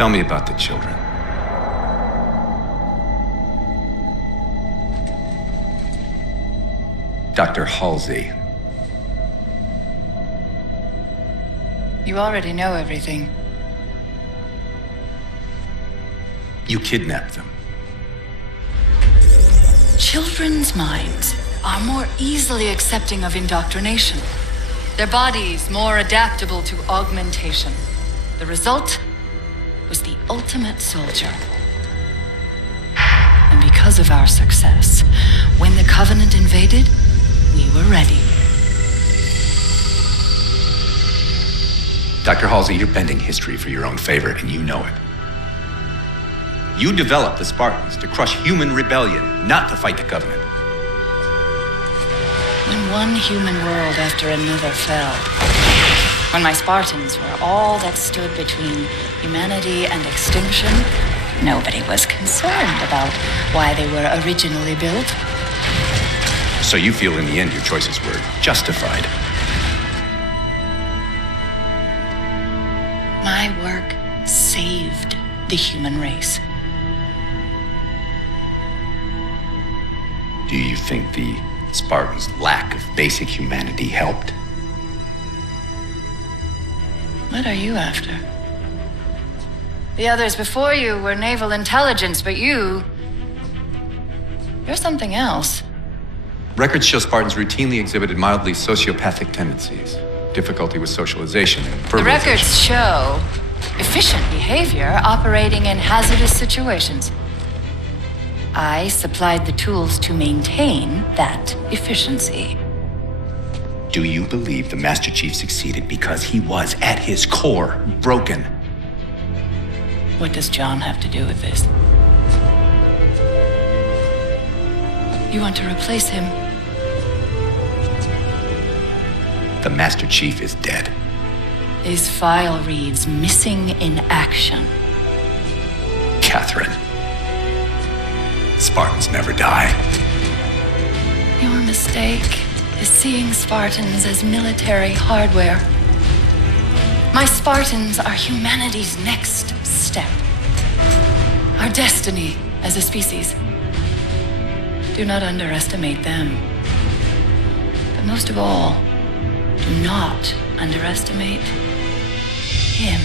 Tell me about the children. Dr. Halsey. You already know everything. You kidnapped them. Children's minds are more easily accepting of indoctrination. Their bodies more adaptable to augmentation. The result was the ultimate soldier. And because of our success, when the Covenant invaded, we were ready. Dr. Halsey, you're bending history for your own favor, and you know it. You developed the Spartans to crush human rebellion, not to fight the Covenant. When one human world after another fell, when my Spartans were all that stood between humanity and extinction, nobody was concerned about why they were originally built. So you feel in the end your choices were justified? My work saved the human race. Do you think the Spartans' lack of basic humanity helped? What are you after? The others before you were naval intelligence, but you're something else. Records show Spartans routinely exhibited mildly sociopathic tendencies, difficulty with socialization, and The records show efficient behavior operating in hazardous situations. I supplied the tools to maintain that efficiency. Do you believe the Master Chief succeeded because he was, at his core, broken? What does John have to do with this? You want to replace him? The Master Chief is dead. His file reads missing in action. Catherine. Spartans never die. Your mistake is seeing Spartans as military hardware. My Spartans are humanity's next step. Our destiny as a species. Do not underestimate them. But most of all, do not underestimate him.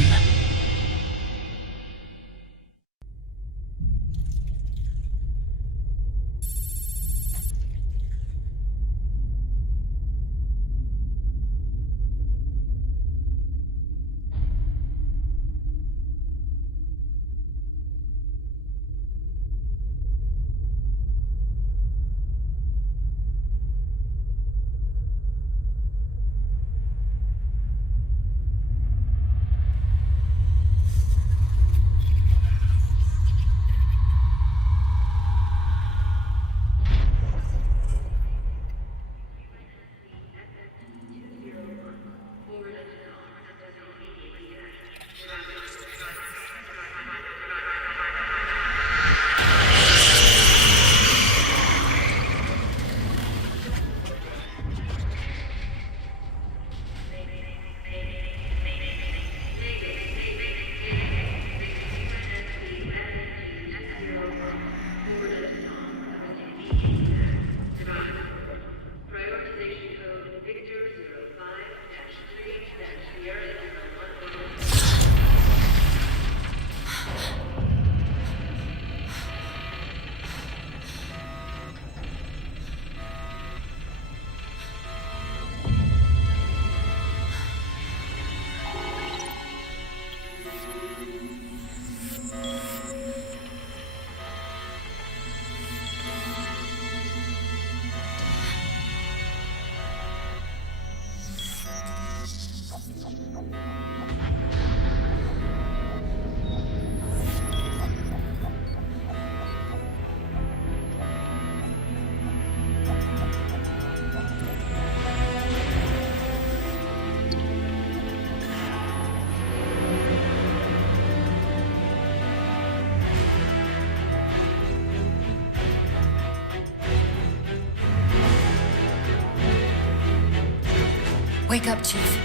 Wake up, Chief.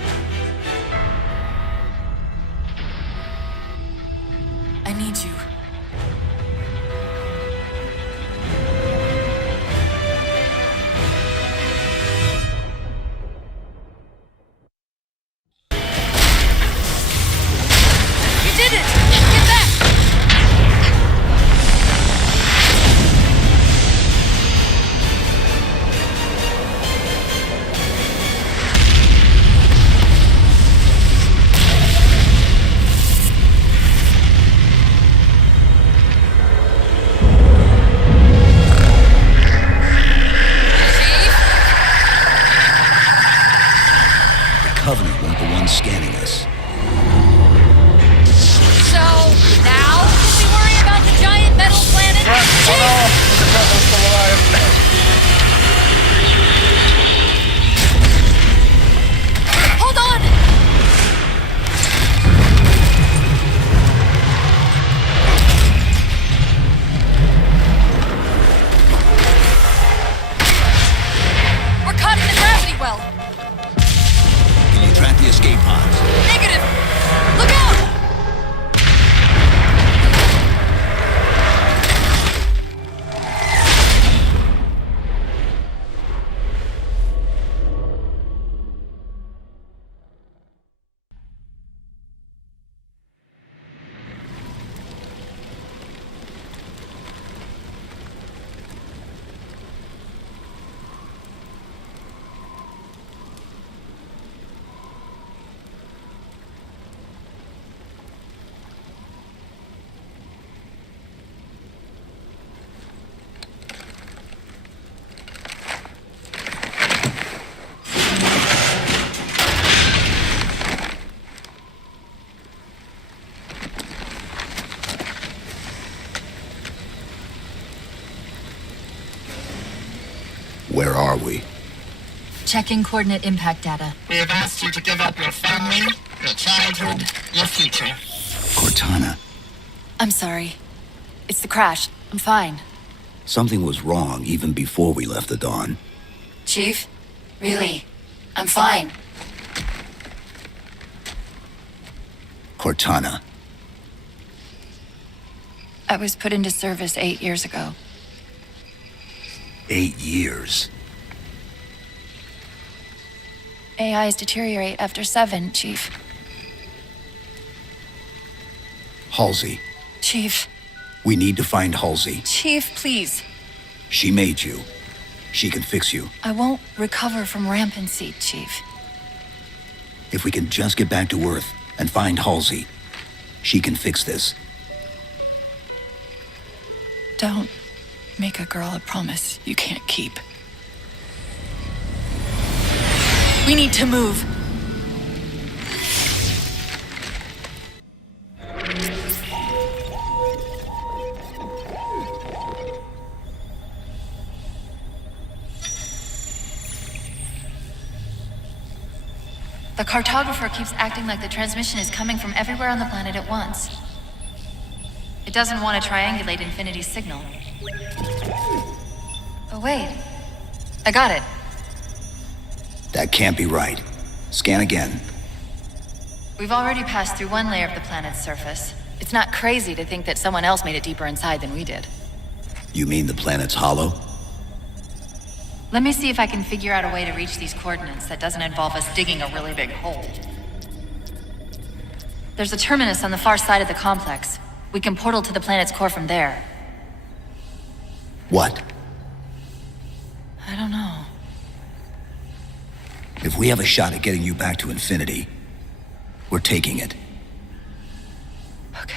need you. You did it! Get back! Covenant weren't the ones scanning us. So, now can we worry about the giant metal planet? Hold on! We're caught in the gravity well. Can you track the escape pods? Negative! Look out! Where are we? Checking coordinate impact data. We have asked you to give up your family, your childhood, your future. Cortana. I'm sorry. It's the crash. I'm fine. Something was wrong even before we left the Dawn. Chief? Really? I'm fine. Cortana. I was put into service 8 years ago. 8 years. AIs deteriorate after 7, Chief. Halsey. Chief. We need to find Halsey. Chief, please. She made you. She can fix you. I won't recover from rampancy, Chief. If we can just get back to Earth and find Halsey, she can fix this. Don't make a girl a promise you can't keep. We need to move. The cartographer keeps acting like the transmission is coming from everywhere on the planet at once. It doesn't want to triangulate Infinity's signal. Oh, wait. I got it. That can't be right. Scan again. We've already passed through one layer of the planet's surface. It's not crazy to think that someone else made it deeper inside than we did. You mean the planet's hollow? Let me see if I can figure out a way to reach these coordinates that doesn't involve us digging a really big hole. There's a terminus on the far side of the complex. We can portal to the planet's core from there. What? I don't know. If we have a shot at getting you back to Infinity, we're taking it. Okay.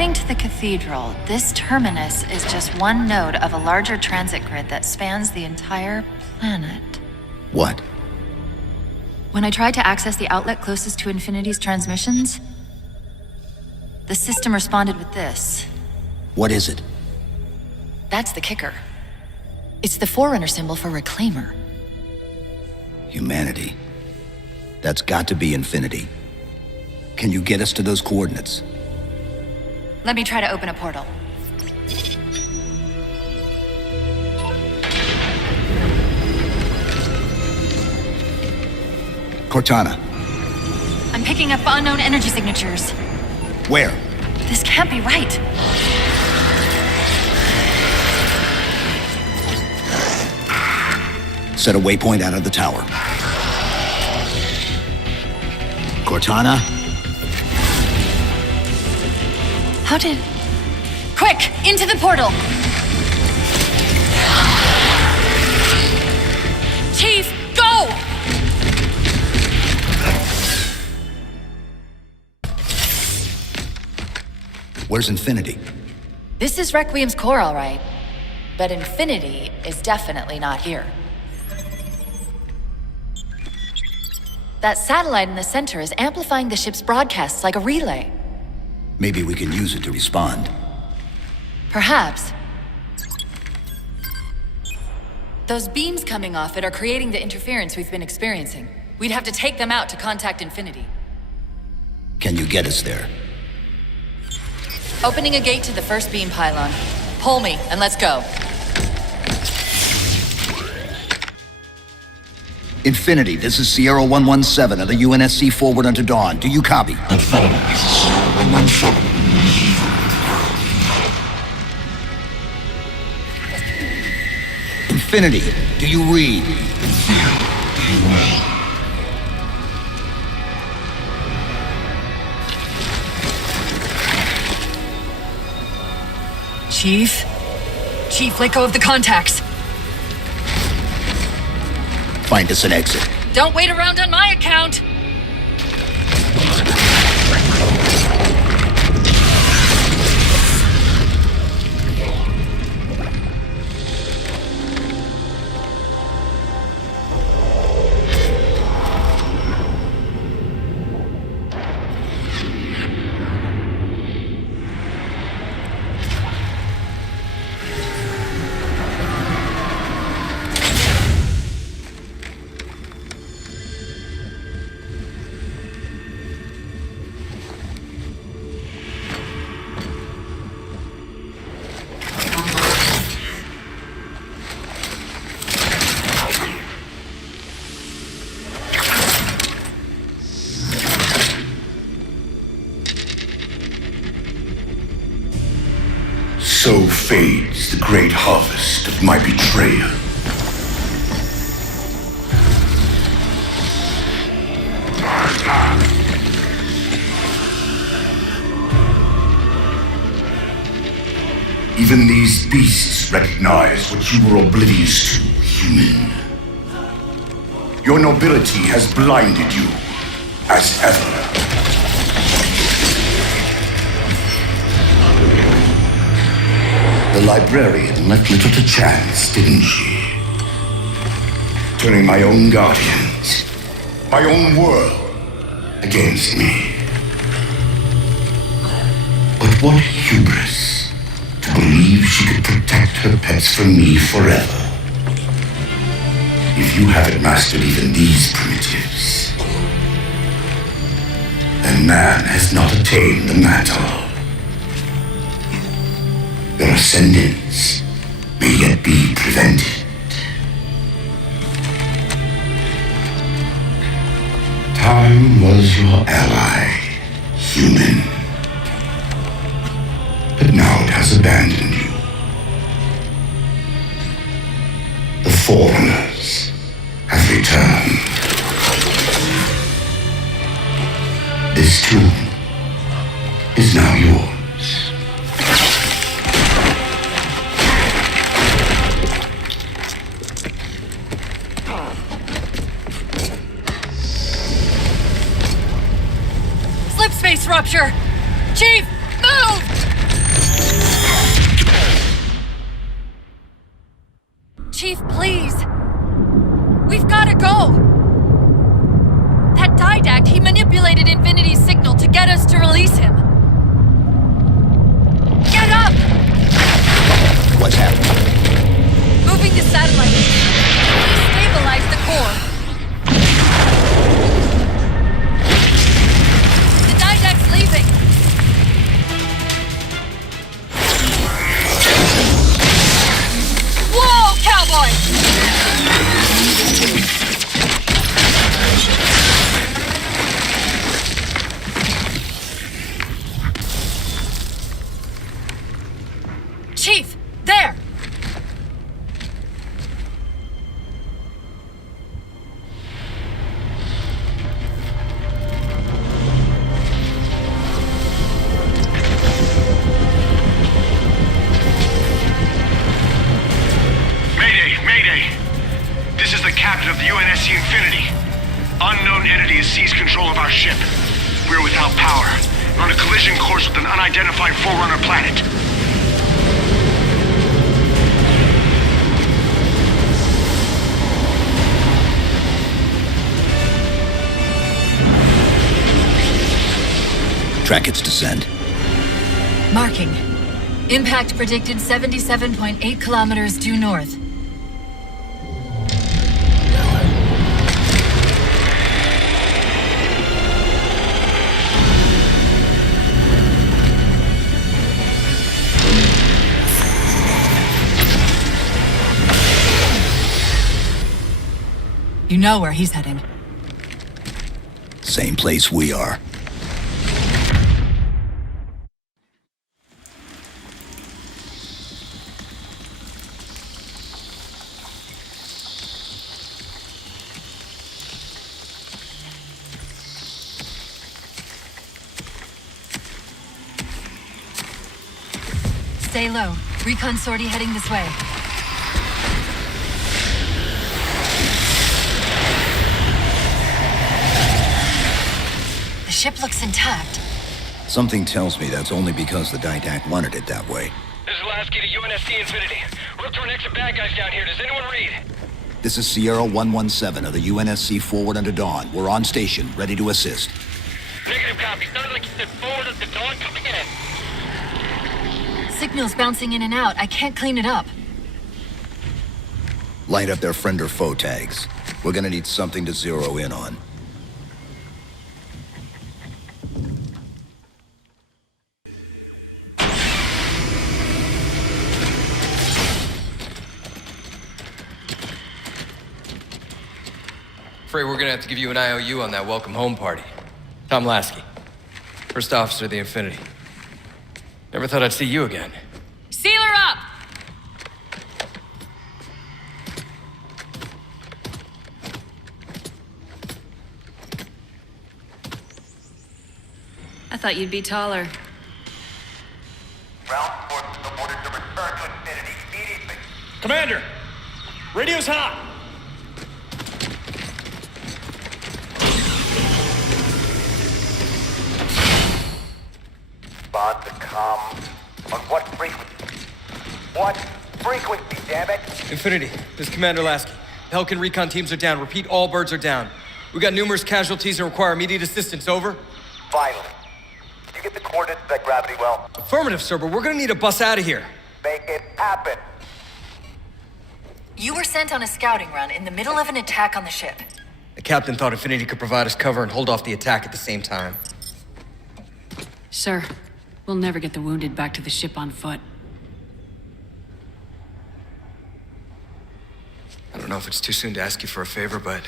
According to the cathedral, this terminus is just one node of a larger transit grid that spans the entire planet. What? When I tried to access the outlet closest to Infinity's transmissions, the system responded with this. What is it? That's the kicker. It's the Forerunner symbol for Reclaimer. Humanity. That's got to be Infinity. Can you get us to those coordinates? Let me try to open a portal. Cortana. I'm picking up unknown energy signatures. Where? This can't be right. Set a waypoint out of the tower. Cortana? How did... Quick! Into the portal! Chief, go! Where's Infinity? This is Requiem's core, all right. But Infinity is definitely not here. That satellite in the center is amplifying the ship's broadcasts like a relay. Maybe we can use it to respond. Perhaps. Those beams coming off it are creating the interference we've been experiencing. We'd have to take them out to contact Infinity. Can you get us there? Opening a gate to the first beam pylon. Pull me, and let's go. Infinity, this is Sierra 117 of the UNSC forward unto dawn. Do you copy? Infinity, do you read? Chief? Chief, let go of the contacts. Find us an exit. Don't wait around on my account! So fades the great harvest of my betrayal. Even these beasts recognize what you were oblivious to, human. Your nobility has blinded you, as ever. The librarian left little to chance, didn't she? Turning my own guardians, my own world, against me. But what hubris to believe she could protect her pets from me forever. If you haven't mastered even these primitives, then man has not attained the mantle. Their ascendance may yet be prevented. Time was your ally, human. But now it has abandoned you. The Forerunners have returned. This tomb is now yours. Slip space rupture! Chief, move! Chief, please! We've gotta go! That Didact, he manipulated Infinity's signal to get us to release him! Get up! What's happening? Moving the satellite. Stabilize the core. The Didact's leaving! Whoa, cowboy! Chief, there! This is the captain of the UNSC Infinity. Unknown entity has seized control of our ship. We're without power. We're on a collision course with an unidentified Forerunner planet. Track its descent. Marking. Impact predicted 77.8 kilometers due north. You know where he's heading. Same place we are. Stay low. Recon sortie heading this way. The ship looks intact. Something tells me that's only because the Didact wanted it that way. This is Lasky to UNSC Infinity. We're up to an extra bad guys down here. Does anyone read? This is Sierra 117 of the UNSC Forward Under Dawn. We're on station, ready to assist. Negative copy. Sounded like you said forward at the dawn coming in. Signal's bouncing in and out. I can't clean it up. Light up their friend or foe tags. We're gonna need something to zero in on. Afraid we're gonna have to give you an IOU on that welcome home party. Tom Lasky, first officer of the Infinity. Never thought I'd see you again. Seal her up! I thought you'd be taller. Ground forces are ordered to return to Infinity immediately. Commander! Radio's hot! Respond to comm. On what frequency? What frequency, damn it? Infinity, this is Commander Lasky. Pelican recon teams are down. Repeat, all birds are down. We got numerous casualties and require immediate assistance. Over. Vitally. Did you get the coordinates of that gravity well? Affirmative, sir, but we're gonna need to bus out of here. Make it happen. You were sent on a scouting run in the middle of an attack on the ship. The captain thought Infinity could provide us cover and hold off the attack at the same time. Sir, we'll never get the wounded back to the ship on foot. I don't know if it's too soon to ask you for a favor, but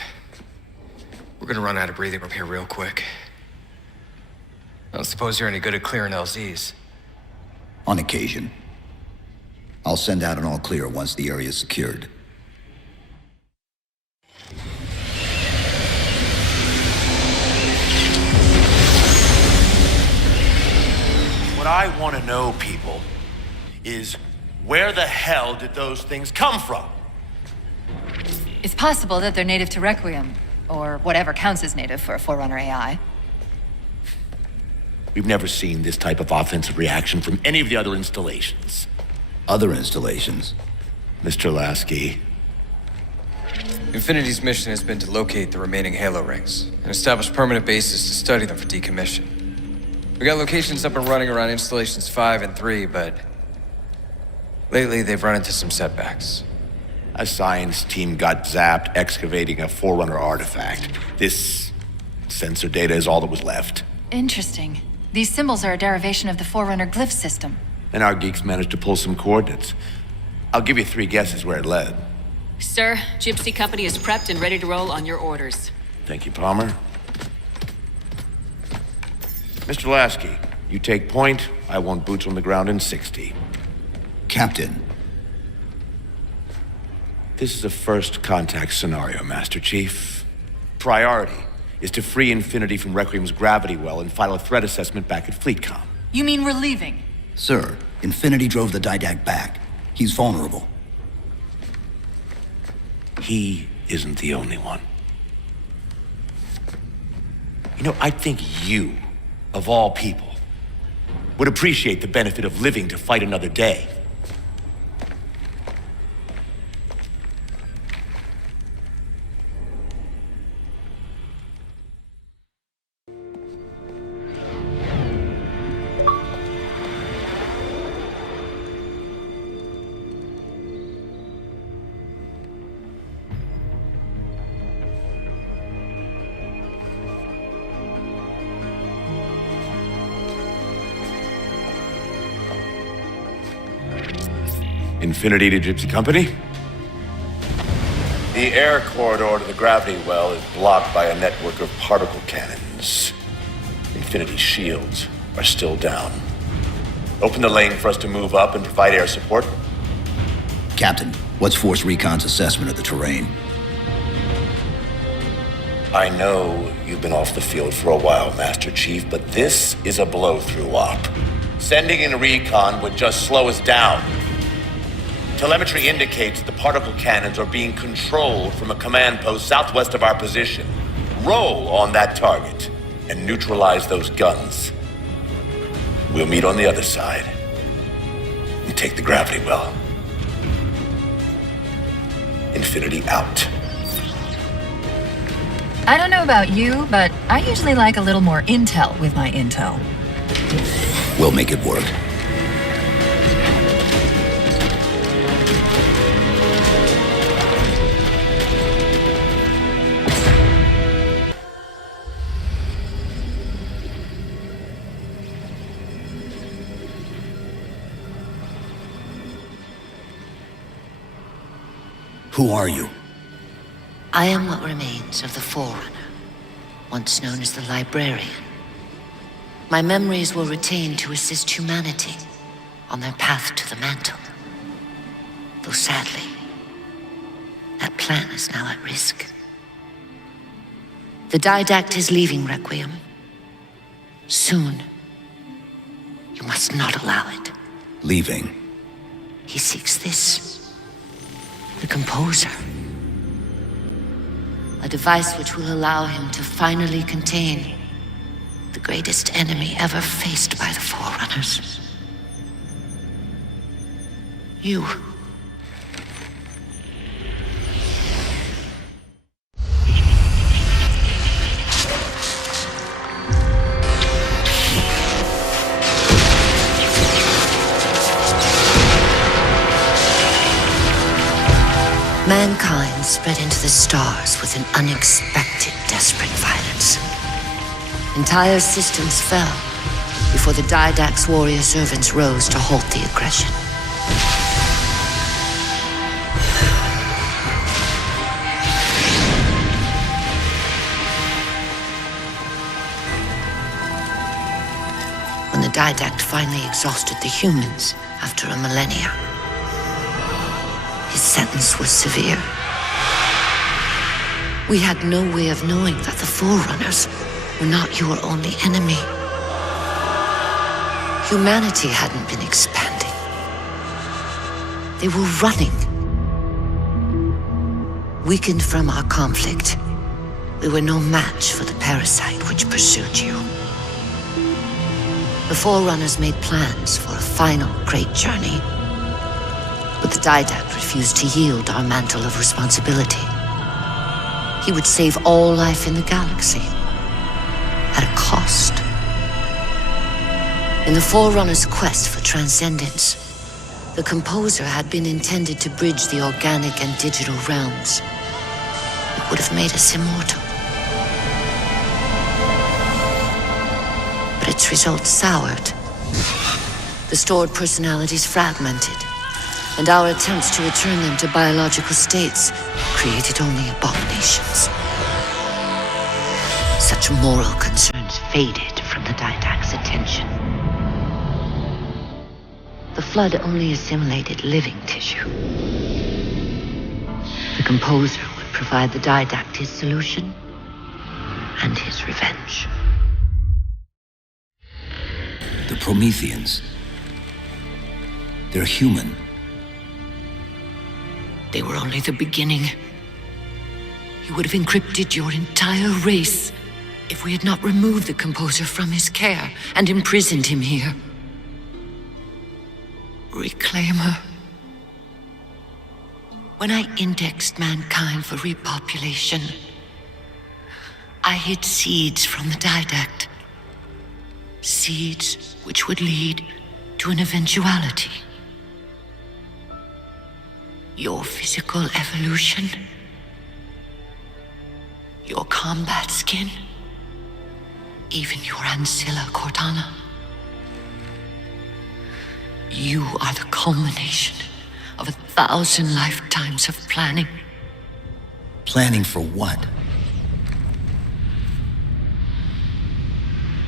we're gonna run out of breathing room here real quick. I don't suppose you're any good at clearing LZs. On occasion. I'll send out an all clear once the area is secured. What I want to know, people, is where the hell did those things come from? It's possible that they're native to Requiem, or whatever counts as native for a Forerunner AI. We've never seen this type of offensive reaction from any of the other installations. Other installations? Mr. Lasky, Infinity's mission has been to locate the remaining Halo rings and establish permanent bases to study them for decommission. We got locations up and running around installations 5 and 3, but lately they've run into some setbacks. A science team got zapped excavating a Forerunner artifact. This sensor data is all that was left. Interesting. These symbols are a derivation of the Forerunner glyph system. And our geeks managed to pull some coordinates. I'll give you 3 guesses where it led. Sir, Gypsy Company is prepped and ready to roll on your orders. Thank you, Palmer. Mr. Lasky, you take point. I want boots on the ground in 60. Captain. This is a first contact scenario, Master Chief. Priority is to free Infinity from Requiem's gravity well and file a threat assessment back at FleetCom. You mean we're leaving? Sir, Infinity drove the Didact back. He's vulnerable. He isn't the only one. You know, I think you, of all people, would appreciate the benefit of living to fight another day. Infinity to Gypsy Company? The air corridor to the gravity well is blocked by a network of particle cannons. Infinity's shields are still down. Open the lane for us to move up and provide air support. Captain, what's Force Recon's assessment of the terrain? I know you've been off the field for a while, Master Chief, but this is a blow-through op. Sending in recon would just slow us down. Telemetry indicates the particle cannons are being controlled from a command post southwest of our position. Roll on that target and neutralize those guns. We'll meet on the other side and take the gravity well. Infinity out. I don't know about you, but I usually like a little more intel with my intel. We'll make it work. Who are you? I am what remains of the Forerunner, once known as the Librarian. My memories were retained to assist humanity on their path to the mantle. Though sadly, that plan is now at risk. The Didact is leaving Requiem. Soon. You must not allow it. Leaving? He seeks this. The Composer. A device which will allow him to finally contain the greatest enemy ever faced by the Forerunners. You. Mankind spread into the stars with an unexpected, desperate violence. Entire systems fell before the Didact's warrior servants rose to halt the aggression. When the Didact finally exhausted the humans after a millennia, his sentence was severe. We had no way of knowing that the Forerunners were not your only enemy. Humanity hadn't been expanding. They were running. Weakened from our conflict, we were no match for the parasite which pursued you. The Forerunners made plans for a final great journey, but the Didact refused to yield our mantle of responsibility. He would save all life in the galaxy. At a cost. In the Forerunner's quest for transcendence, the composer had been intended to bridge the organic and digital realms. It would have made us immortal. But its results soured. The stored personalities fragmented, and our attempts to return them to biological states created only abominations. Such moral concerns faded from the Didact's attention. The Flood only assimilated living tissue. The composer would provide the Didact his solution and his revenge. The Prometheans. They're human. They were only the beginning. He would have encrypted your entire race if we had not removed the composer from his care and imprisoned him here. Reclaimer. When I indexed mankind for repopulation, I hid seeds from the Didact. Seeds which would lead to an eventuality. Your physical evolution. Your combat skin. Even your ancilla, Cortana. You are the culmination of 1,000 lifetimes of planning. Planning for what?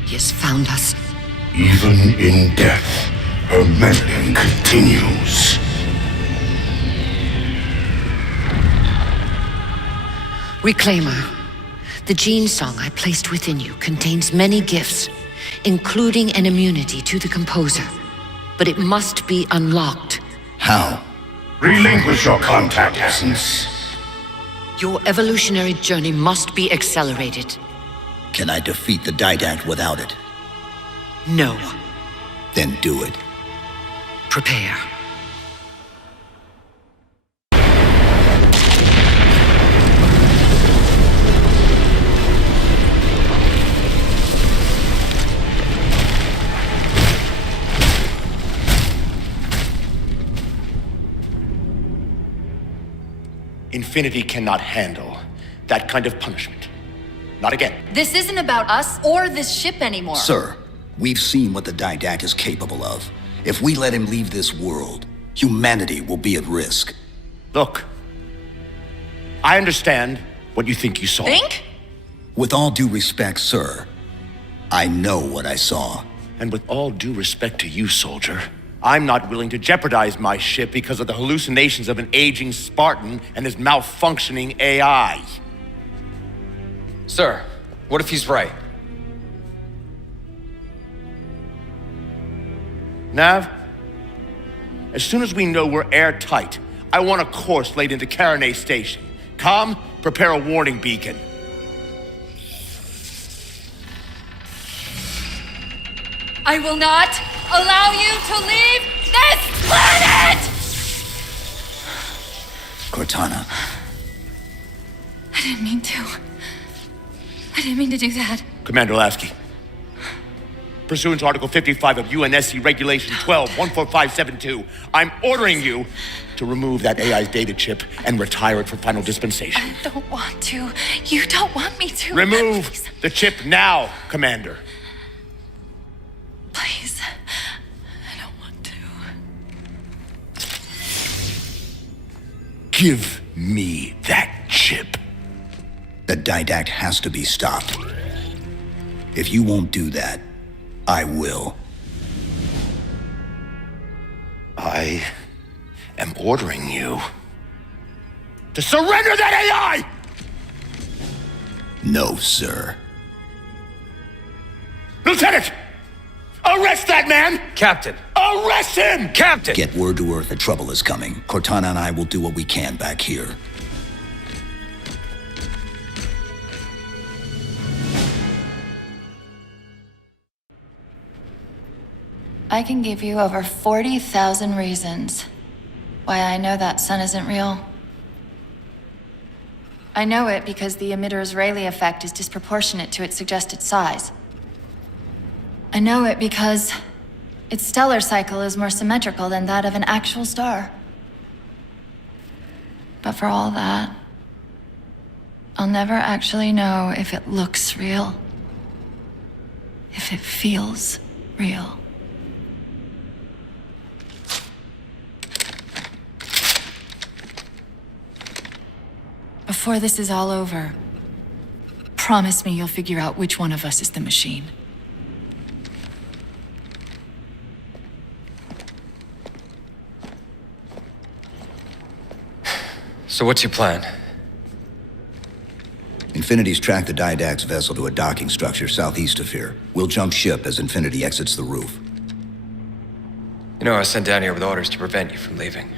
He has found us. Even in death, her meddling continues. Reclaimer. The gene song I placed within you contains many gifts, including an immunity to the composer. But it must be unlocked. How? Relinquish your contact essence. Your evolutionary journey must be accelerated. Can I defeat the Didact without it? No. Then do it. Prepare. Infinity cannot handle that kind of punishment. Not again. This isn't about us or this ship anymore. Sir, we've seen what the Didact is capable of. If we let him leave this world, humanity will be at risk. Look, I understand what you think you saw. Think? With all due respect, sir, I know what I saw. And with all due respect to you, soldier, I'm not willing to jeopardize my ship because of the hallucinations of an aging Spartan and his malfunctioning AI. Sir, what if he's right? Nav, as soon as we know we're airtight, I want a course laid into Caranay Station. Com, prepare a warning beacon. I will not allow you to leave this planet! Cortana. I didn't mean to. I didn't mean to do that. Commander Lasky, pursuant to Article 55 of UNSC Regulation 12-14572, I'm ordering you to remove that AI's data chip and retire it for final dispensation. I don't want to. You don't want me to. Remove Please. the chip now, Commander. Please. I don't want to. Give me that chip. The Didact has to be stopped. If you won't do that, I will. I am ordering you to surrender that AI! No, sir. Lieutenant! Arrest that man! Captain! Arrest him! Captain! Get word to Earth that trouble is coming. Cortana and I will do what we can back here. I can give you over 40,000 reasons why I know that sun isn't real. I know it because the emitter's Rayleigh effect is disproportionate to its suggested size. I know it because its stellar cycle is more symmetrical than that of an actual star. But for all that, I'll never actually know if it looks real. If it feels real. Before this is all over, promise me you'll figure out which one of us is the machine. So what's your plan? Infinity's tracked the Didact's vessel to a docking structure southeast of here. We'll jump ship as Infinity exits the roof. You know, I was sent down here with orders to prevent you from leaving.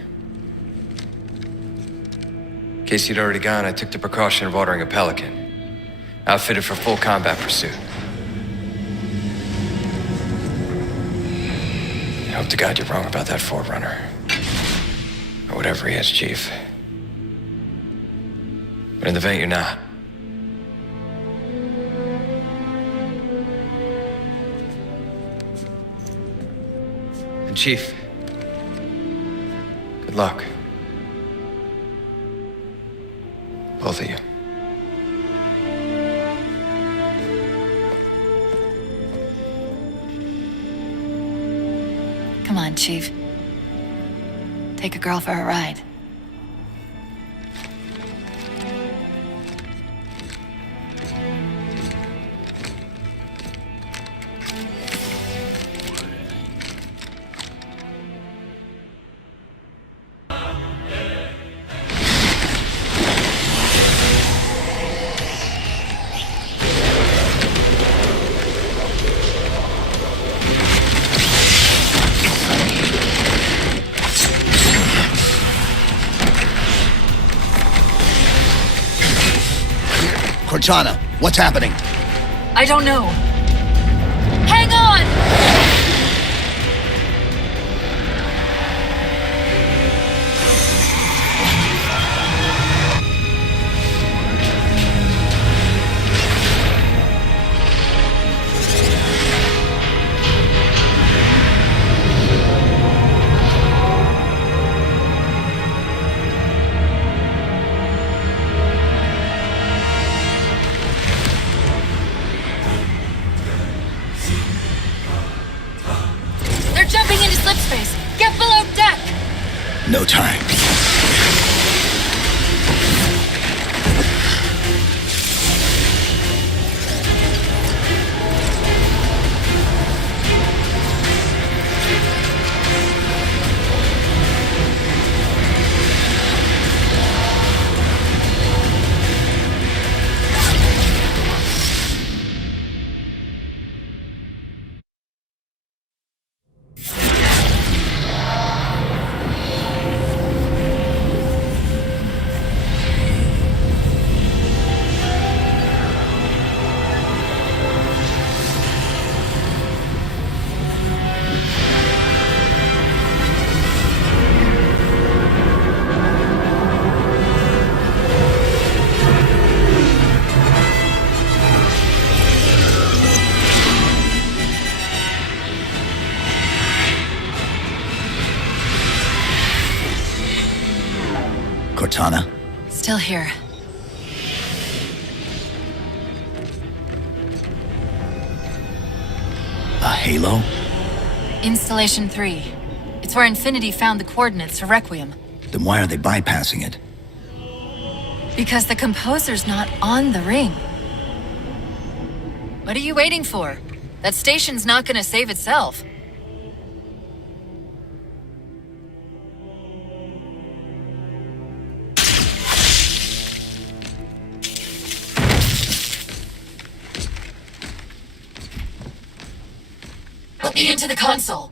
In case you'd already gone, I took the precaution of ordering a Pelican, outfitted for full combat pursuit. I hope to God you're wrong about that Forerunner. Or whatever he is, Chief. But in the event you're not. And Chief, good luck. Both of you. Come on, Chief. Take a girl for a ride. Cortana, what's happening? I don't know. Hang on! Jumping into slip space! Get below deck! No time. Cortana? Still here. A halo? Installation 3. It's where Infinity found the coordinates for Requiem. Then why are they bypassing it? Because the composer's not on the ring. What are you waiting for? That station's not gonna save itself. Put me into the console.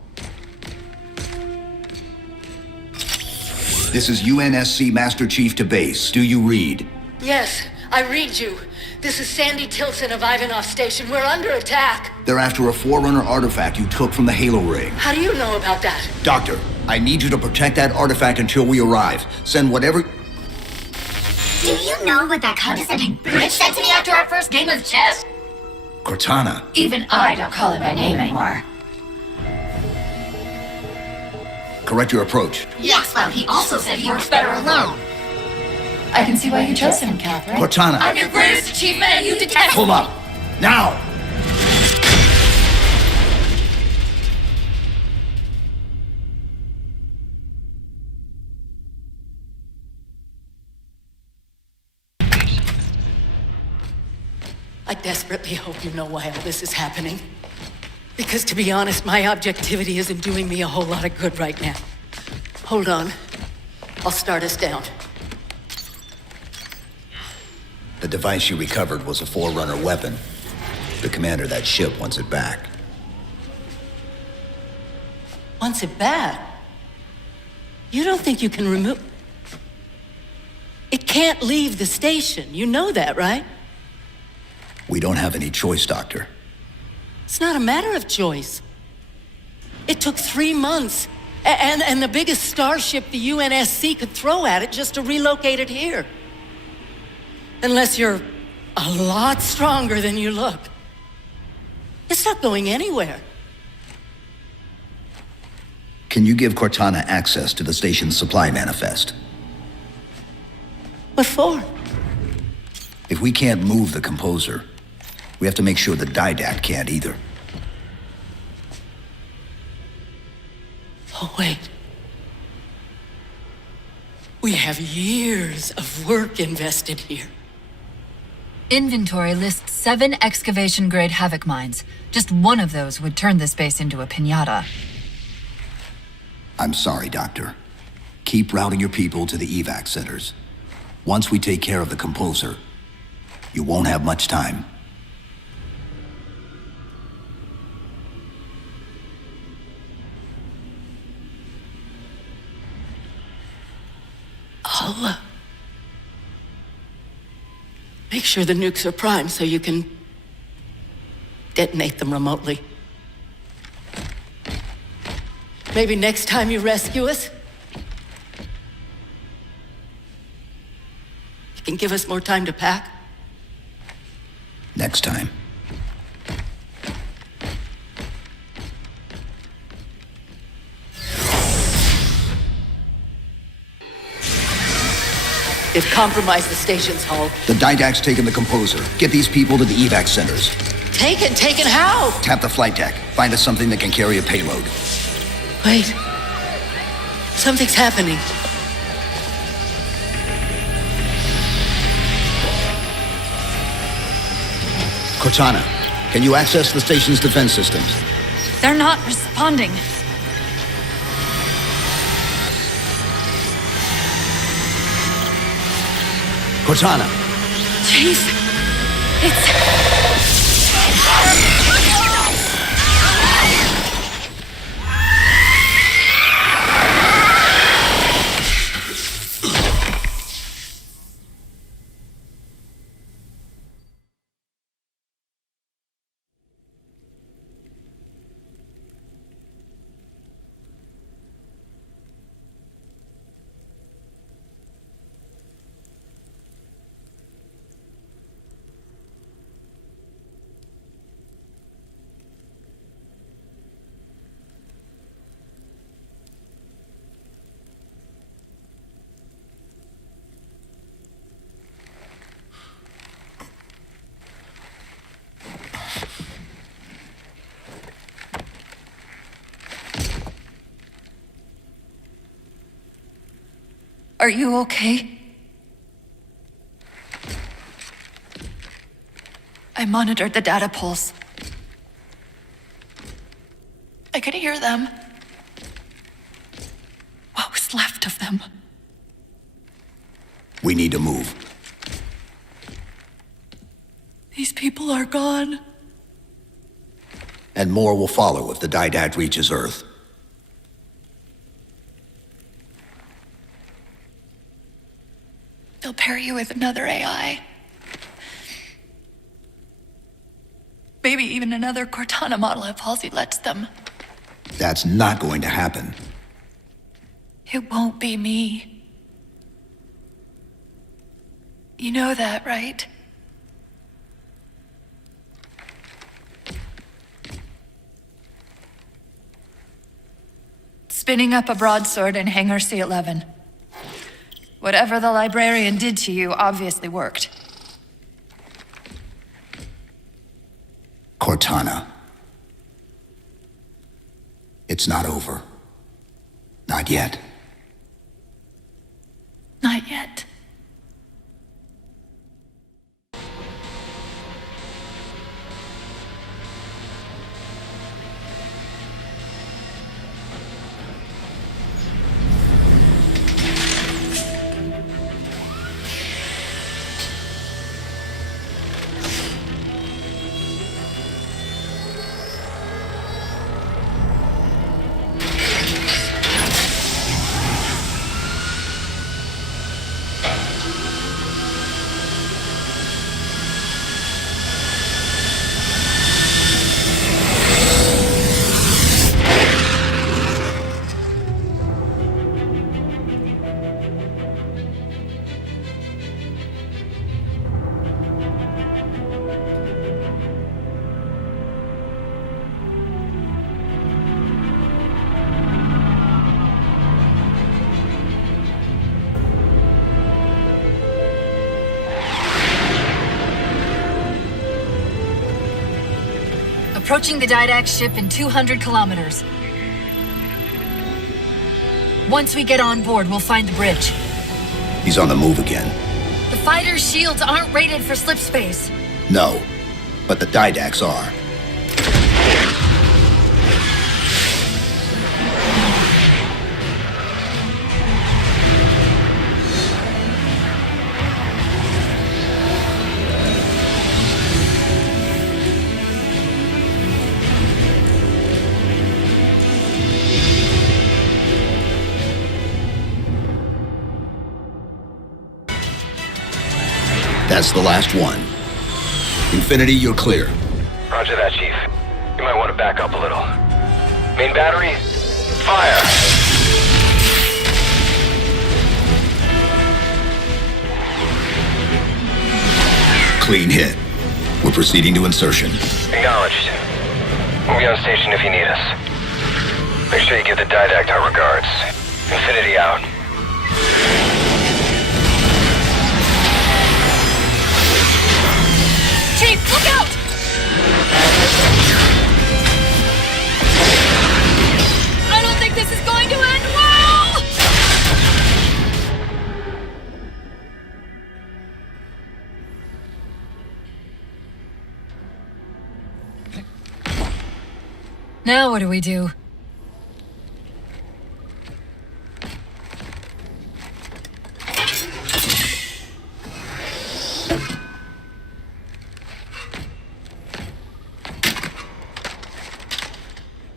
This is UNSC Master Chief to base. Do you read? Yes, I read you. This is Sandy Tilson of Ivanov Station. We're under attack. They're after a Forerunner artifact you took from the Halo ring. How do you know about that? Doctor, I need you to protect that artifact until we arrive. Send whatever... Do you know what that condescending bitch said to me after our first game of chess? Cortana. Even I don't call him by name anymore. Correct your approach. Yes, well, he also said he works better alone. I can see why you chose him, Catherine. Cortana. I'm your greatest achievement and you detest— Hold up. Now! I desperately hope you know why all this is happening. Because to be honest, my objectivity isn't doing me a whole lot of good right now. Hold on. I'll start us down. The device you recovered was a Forerunner weapon. The commander of that ship wants it back. Wants it back? You don't think you can remove— It can't leave the station. You know that, right? We don't have any choice, Doctor. It's not a matter of choice. It took 3 months, and the biggest starship the UNSC could throw at it just to relocate it here. Unless you're a lot stronger than you look. It's not going anywhere. Can you give Cortana access to the station's supply manifest? What for? If we can't move the composer, we have to make sure the Didact can't either. Oh, wait. We have years of work invested here. Inventory lists 7 excavation-grade Havoc mines. Just one of those would turn this base into a piñata. I'm sorry, Doctor. Keep routing your people to the evac centers. Once we take care of the composer, you won't have much time. I'll make sure the nukes are primed so you can detonate them remotely. Maybe next time you rescue us, you can give us more time to pack. Next time. They've compromised the station's hull. The Didact's taken the composer. Get these people to the evac centers. Taken how? Tap the flight deck. Find us something that can carry a payload. Wait. Something's happening. Cortana, can you access the station's defense systems? They're not responding. Cortana! Chief, it's... Are you okay? I monitored the data pulse. I could hear them. What was left of them? We need to move. These people are gone. And more will follow if the Didact reaches Earth. They'll pair you with another AI. Maybe even another Cortana model if Halsey lets them. That's not going to happen. It won't be me. You know that, right? Spinning up a broadsword in Hangar C-11. Whatever the librarian did to you obviously worked. Cortana. It's not over. Not yet. Not yet. Approaching the Didact ship in 200 kilometers. Once we get on board, we'll find the bridge. He's on the move again. The fighter's shields aren't rated for slip space. No, but the Didacts are. That's the last one. Infinity, you're clear. Roger that, Chief. You might want to back up a little. Main battery, fire! Clean hit. We're proceeding to insertion. Acknowledged. We'll be on station if you need us. Make sure you give the Didact our regards. Infinity out. Chief, look out! I don't think this is going to end well! Now what do we do?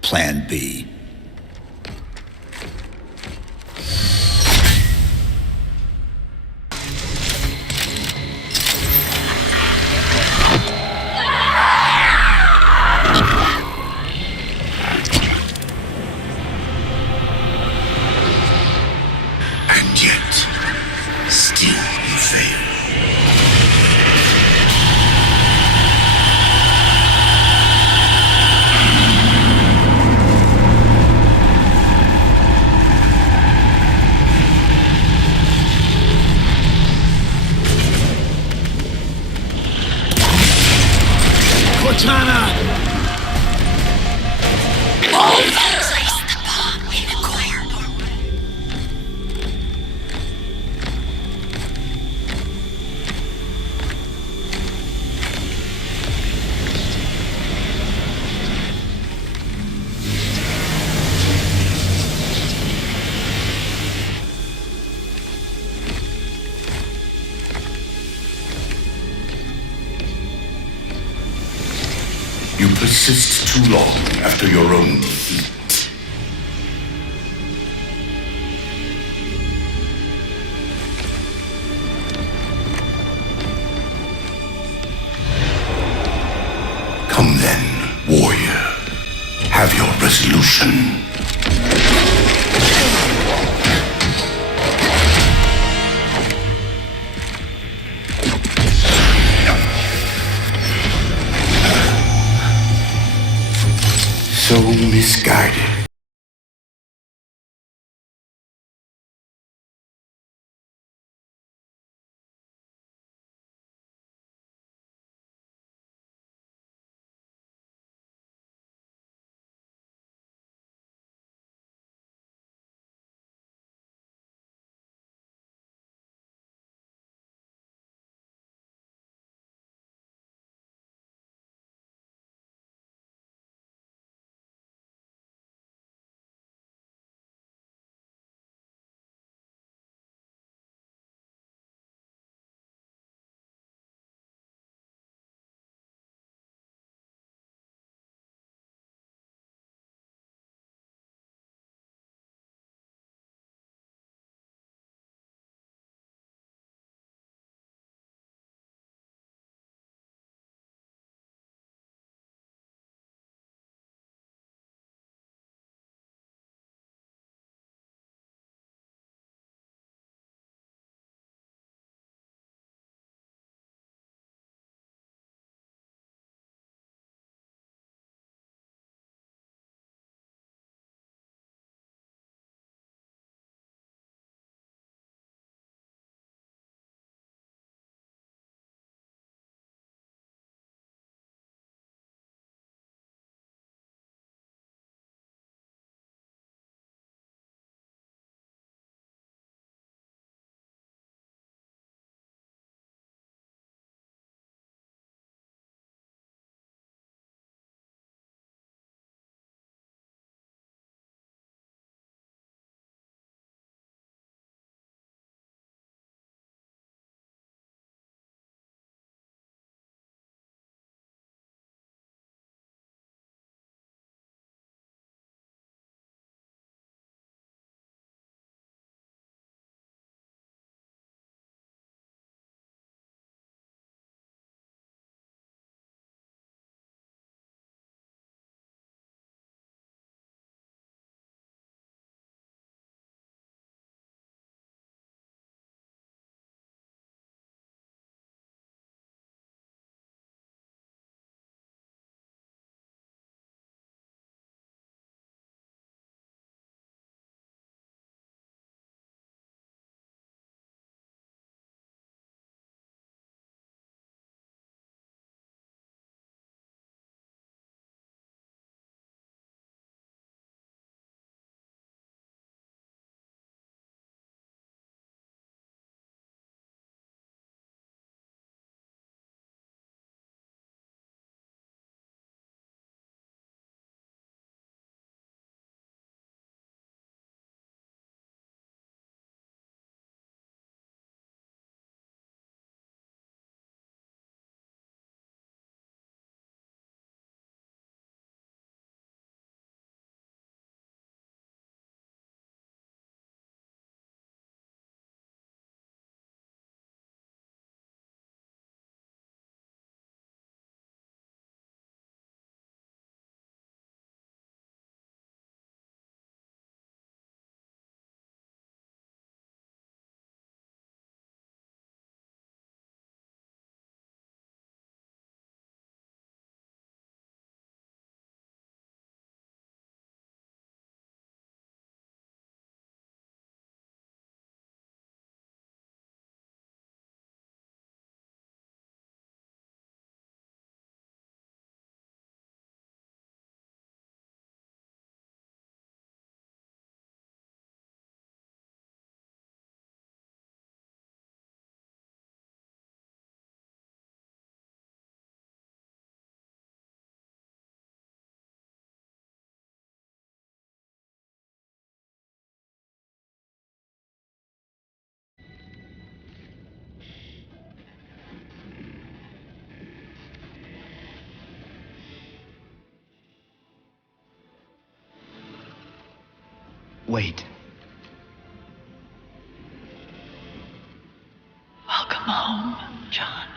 Plan B. And yet, still you fail. Cortana! Place the bomb in the core. You persist too long after your own defeat. Come then, warrior. Have your resolution. So misguided. Wait. Welcome home, John.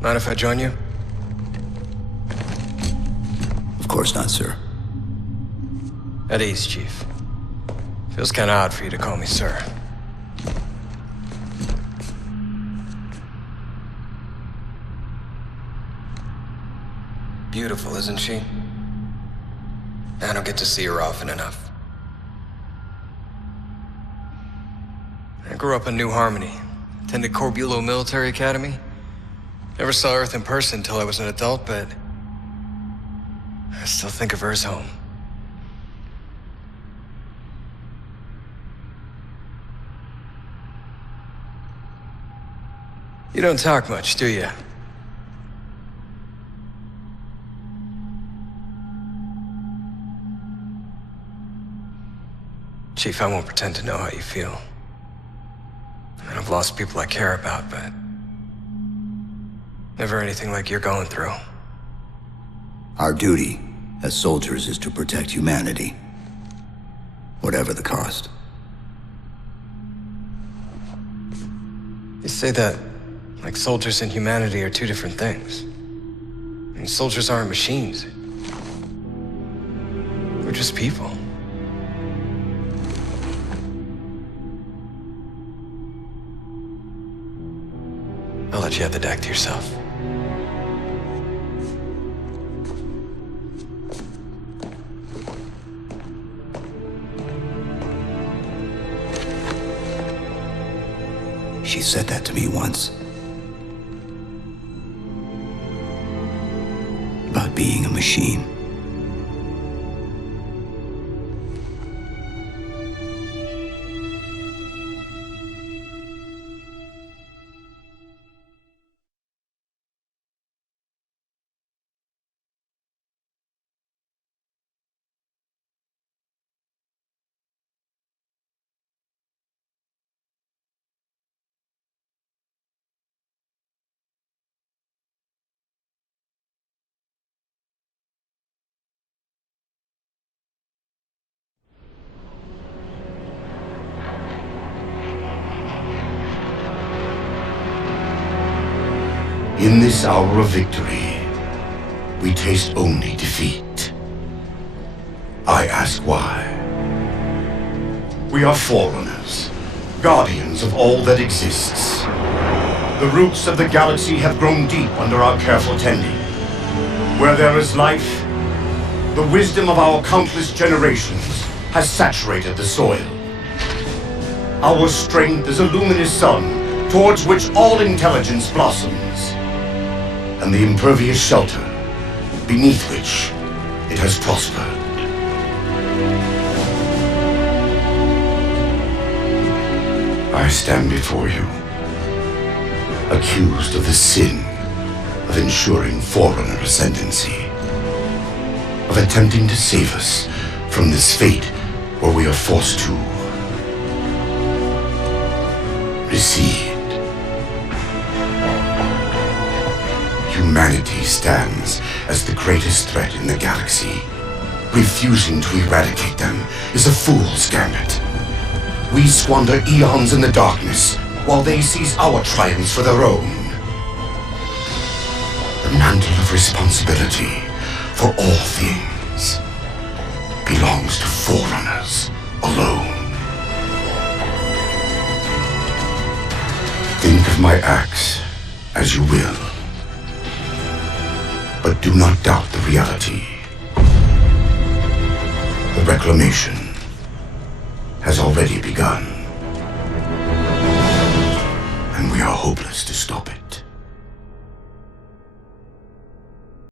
Mind if I join you? Of course not, sir. At ease, Chief. Feels kinda odd for you to call me sir. Beautiful, isn't she? I don't get to see her often enough. I grew up in New Harmony, attended Corbulo Military Academy. Never saw Earth in person until I was an adult, but I still think of her as home. You don't talk much, do you? Chief, I won't pretend to know how you feel. And I've lost people I care about, but never anything like you're going through. Our duty as soldiers is to protect humanity, whatever the cost. You say that like soldiers and humanity are two different things. I mean, soldiers aren't machines. We're just people. I'll let you have the deck to yourself. She said that to me once. About being a machine. In this hour of victory, we taste only defeat. I ask why. We are forerunners, guardians of all that exists. The roots of the galaxy have grown deep under our careful tending. Where there is life, the wisdom of our countless generations has saturated the soil. Our strength is a luminous sun towards which all intelligence blossoms, and the impervious shelter beneath which it has prospered. I stand before you, accused of the sin of ensuring Forerunner ascendancy, of attempting to save us from this fate where we are forced to recede. Humanity stands as the greatest threat in the galaxy. Refusing to eradicate them is a fool's gambit. We squander eons in the darkness, while they seize our triumphs for their own. The mantle of responsibility for all things belongs to Forerunners alone. Think of my acts as you will, but do not doubt the reality. The reclamation has already begun, and we are hopeless to stop it.